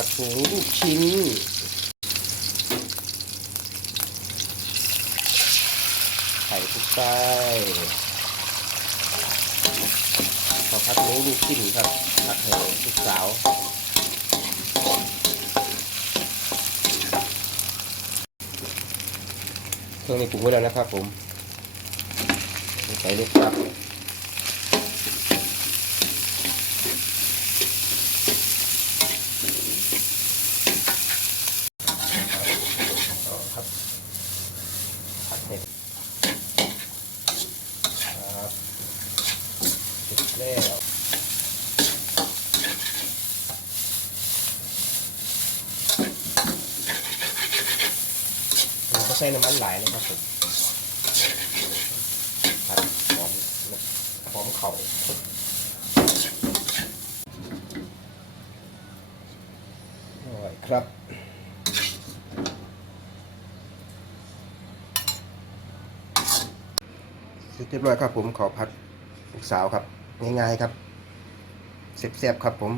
ผัดผงลูกชิ้นไข่ทุกไส้ข้าวผัดหมูลูกชิ้นครับผัดเหอลูกสาวเครื่องนี้ปรุงไว้แล้วนะครับผมใส่ลูกครับ ครับผัดเผ็ดครับเสร็จ แล้วผมก็ใส่น้ำมันหลายนะครับผมผัดหอมหอมเข่าอร่อยครับเสร็จเรียบร้อยครับผมขอพัดลูกสาวครับ ง่ายๆครับเสียบๆครับผม